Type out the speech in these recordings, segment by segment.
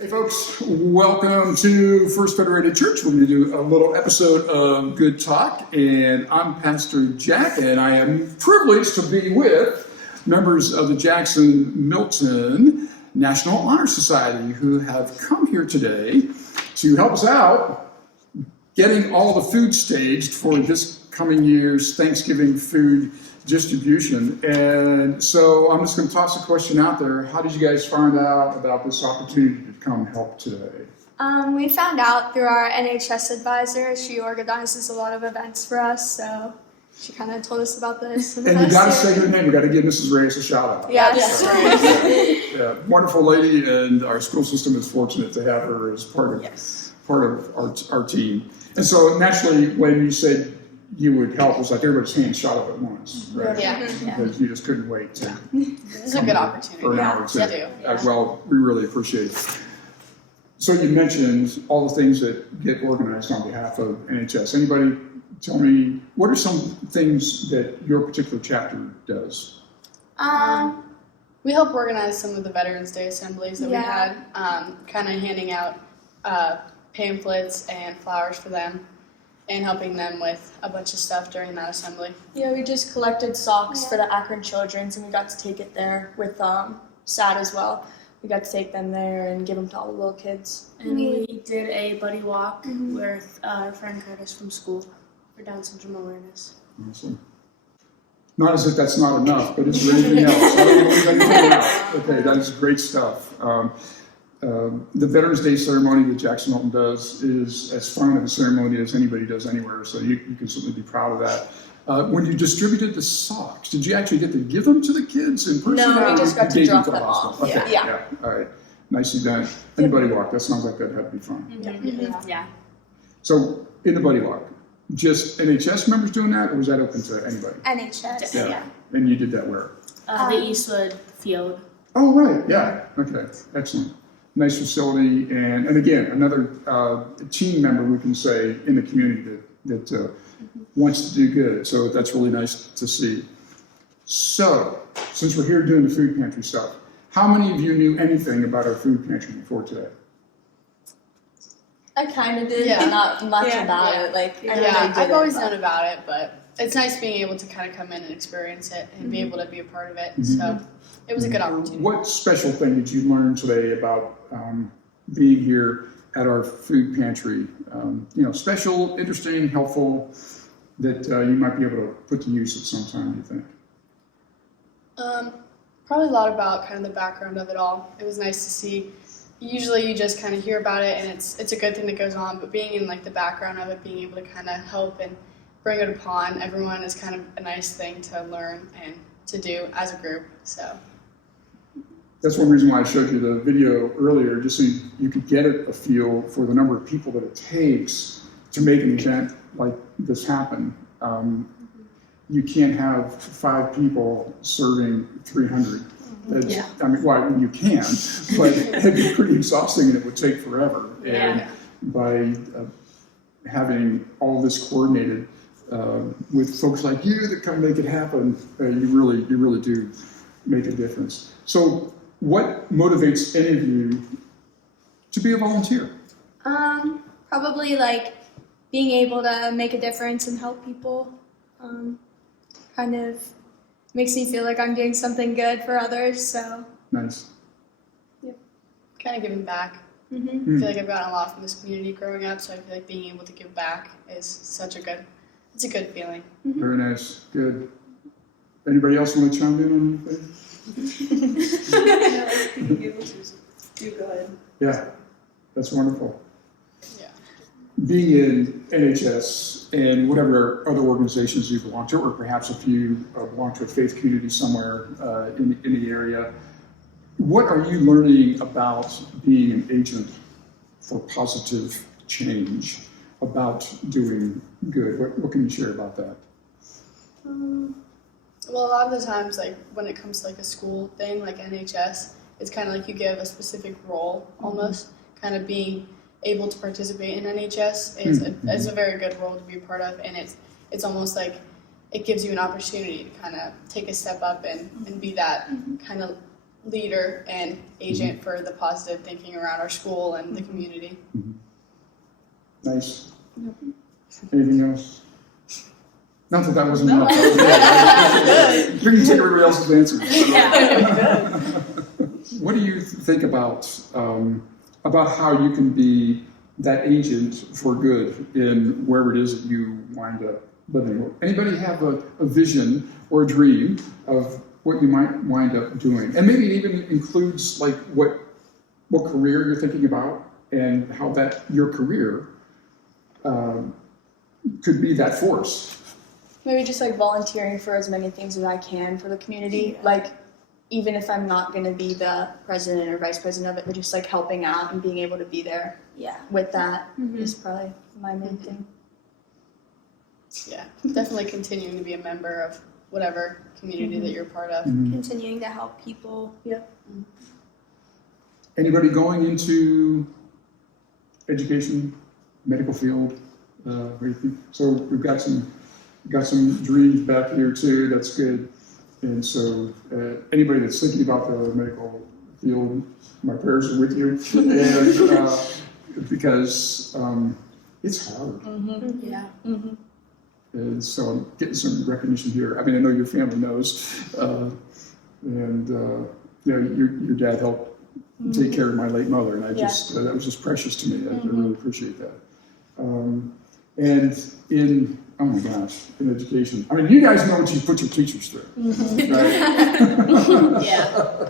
Hey folks, welcome to First Federated Church. We're going to do a little episode of Good Talk, and I'm Pastor Jack, and I am privileged to be with members of the Jackson-Milton National Honor Society who have come here today to help us out getting all the food staged for this coming year's Thanksgiving food distribution. And so I'm just going to toss a question out there. How did you guys find out about this opportunity to come help today? We found out through our NHS advisor. She organizes a lot of events for us, so she kind of told us about this. And you got to say her name. We got to give Mrs. Reyes a shout out. Yes. Yeah, wonderful lady, and our school system is fortunate to have her as part of our team. And so naturally, when you said you would help, it was like everybody's hands shot up at once, right? Yeah. Because you just couldn't wait to. This is a good opportunity. For an hour or two. Yeah. Well, we really appreciate it. So you mentioned all the things that get organized on behalf of NHS. Anybody tell me, what are some things that your particular chapter does? We help organize some of the Veterans Day assemblies that we had, kind of handing out pamphlets and flowers for them and helping them with a bunch of stuff during that assembly. Yeah, we just collected socks for the Akron Children's, and we got to take it there with SAD as well. We got to take them there and give them to all the little kids. And we did a buddy walk with our friend Curtis from school for Down syndrome awareness. Awesome. Not as if that's not enough, but is there anything else? I don't know if there's anything else. Okay, that is great stuff. The Veterans Day ceremony that Jackson-Milton does is as fun of a ceremony as anybody does anywhere, so you can certainly be proud of that. When you distributed the socks, did you actually get to give them to the kids in person? No, we just got to drop them off. off. Okay, yeah. All right. Nicely done. And the buddy walk, that sounds like that had to be fun. Yeah. So, in the buddy walk, just NHS members doing that, or was that open to anybody? NHS. Yeah. And you did that where? The Eastwood field. Oh, right, yeah, okay, excellent. Nice facility, and again, another team member, we can say, in the community that wants to do good, so that's really nice to see. So, since we're here doing the food pantry stuff, how many of you knew anything about our food pantry before today? I kind of did, but not much about it. I've always known about it, but it's nice being able to kind of come in and experience it and be able to be a part of it. So it was a good opportunity. What special thing did you learn today about being here at our food pantry? Special, interesting, helpful, that you might be able to put to use at some time, you think? Probably a lot about kind of the background of it all. It was nice to see. Usually you just kind of hear about it and it's a good thing that goes on, but being in like the background of it, being able to kind of help and bring it upon everyone is kind of a nice thing to learn and to do as a group. So that's one reason why I showed you the video earlier, just so you could get a feel for the number of people that it takes to make an event like this happen. You can't have 5 people serving 300. I mean, well, you can, but it'd be pretty exhausting and it would take forever. And by having all this coordinated with folks like you that come make it happen, you really do make a difference. So, what motivates any of you to be a volunteer? Probably like being able to make a difference and help people. Kind of makes me feel like I'm doing something good for others. So Nice. kind of giving back. I feel like I've gotten a lot from this community growing up, so I feel like being able to give back is it's a good feeling. Very nice. Good. Anybody else want to chime in on anything? You go ahead. Yeah, that's wonderful. Yeah. Being in NHS and whatever other organizations you belong to, or perhaps if you belong to a faith community somewhere in the area, what are you learning about being an agent for positive change, about doing good? What can you share about that? Well, a lot of the times, like when it comes to like a school thing, like NHS, it's kind of like you give a specific role almost. Kind of being able to participate in NHS is a very good role to be a part of, and it's almost like it gives you an opportunity to kind of take a step up and be that kind of leader and agent for the positive thinking around our school and the community. Nice. Anything else? Not that wasn't enough. You can take everybody else's answer. What do you think about how you can be that agent for good in wherever it is that you wind up living? Anybody have a vision or a dream of what you might wind up doing? And maybe it even includes like what career you're thinking about and how that your career could be that force. Maybe just like volunteering for as many things as I can for the community. Like, even if I'm not going to be the president or vice president of it, but just like helping out and being able to be there with that is probably my main thing. Yeah, definitely continuing to be a member of whatever community that you're part of. Continuing to help people. Anybody going into education, medical field? So we've got some dreams back here too. That's good. And so anybody that's thinking about the medical field, my prayers are with you. And because it's hard. And so I'm getting some recognition here. I mean, I know your family knows, and your dad helped take care of my late mother, and I just that was just precious to me. I really appreciate that. And in in education, I mean, you guys know what you put your teachers through, right?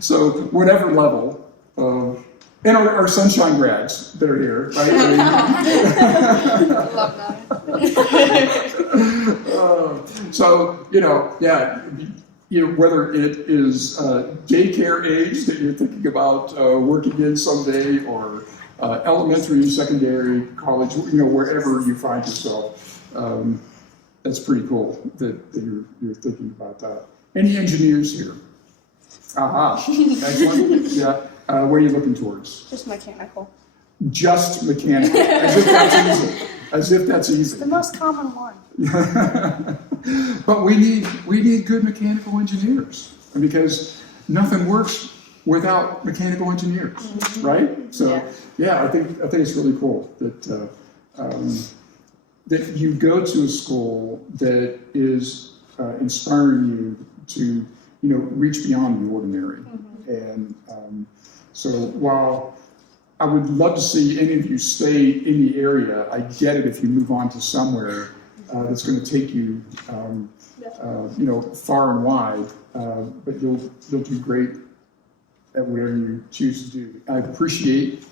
So whatever level of, and our sunshine grads that are here, right? Love that. So whether it is daycare age that you're thinking about working in someday, or elementary, secondary, college, wherever you find yourself, that's pretty cool that you're thinking about that. Any engineers here? Excellent. Yeah. What are you looking towards? Just mechanical. Just mechanical. As if that's easy. As if that's easy. The most common one. But we need good mechanical engineers, because nothing works without mechanical engineers, right? So I think it's really cool that that you go to a school that is inspiring you to reach beyond the ordinary. And so while I would love to see any of you stay in the area, I get it if you move on to somewhere that's going to take you far and wide, but you'll do great at whatever you choose to do. I appreciate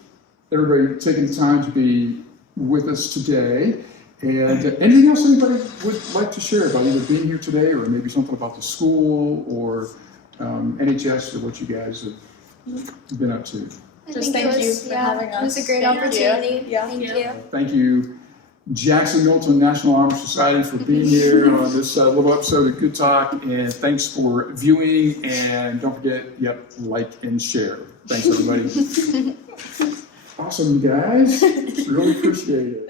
everybody taking the time to be with us today. And anything else anybody would like to share about either being here today, or maybe something about the school, or NHS, or what you guys have been up to? Thank you for having us. It was a great opportunity. Thank you. Thank you, Jackson-Milton National Honor Society, for being here on this little episode of Good Talk, and thanks for viewing, and don't forget, like and share. Thanks, everybody. Awesome, guys. Really appreciate it.